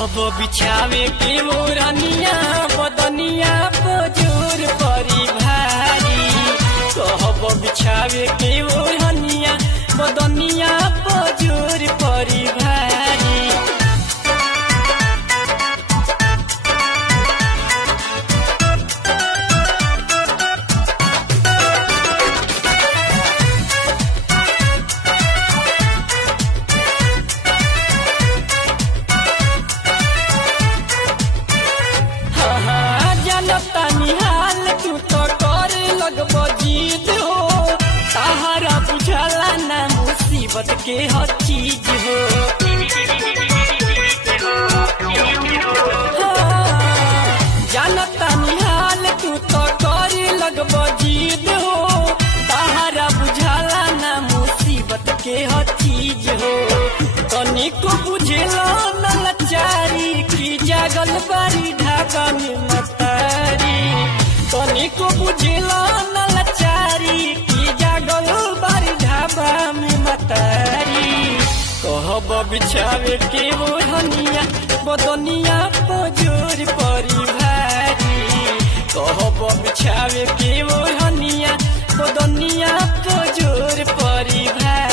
कहब बिछावे के मोरनिया बदनिया पजोर परी भारी। कहब बिछावे के मोरनिया बदनिया पजोर परी भारी। निहाल तू तो कर लगब जीत हो, ताहरा बुझला ना मुसीबत के हर चीज हो। जानता निहाल तू तो कर लगब जीत हो, ताहरा बुझला ना मुसीबत के हर चीज हो। तनिको बुझेला न लाचारी की जागल बारी ढाका में मतारी। तनिको बुझेला न लाचारी की जागल बारी ढाबा में मतारी। कहब बिछावे के मोरनिया बदनिया पजोर परी भारी। कहब बिछावे के मोरनिया बदनिया पजोर परी भारी।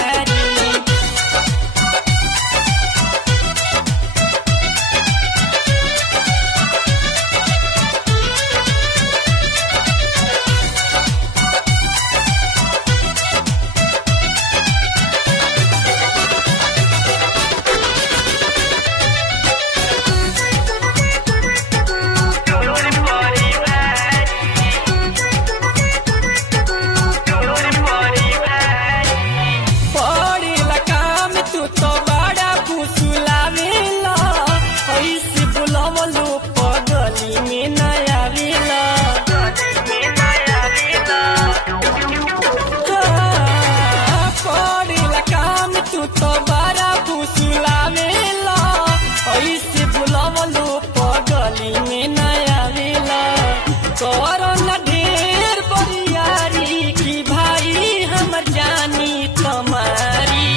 ढेर बरियारी की भाई हमर जानी तुम्हारी।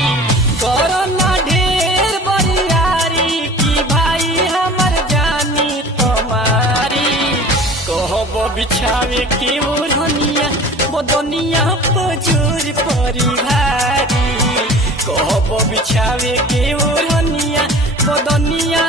कोरोना ढेर बरियारी की भाई हमर जानी तुम्हारी। कहब बिछावे के मोरनिया बदनिया पजोर परी भारी। कहब बिछावे के मोरनिया बदनिया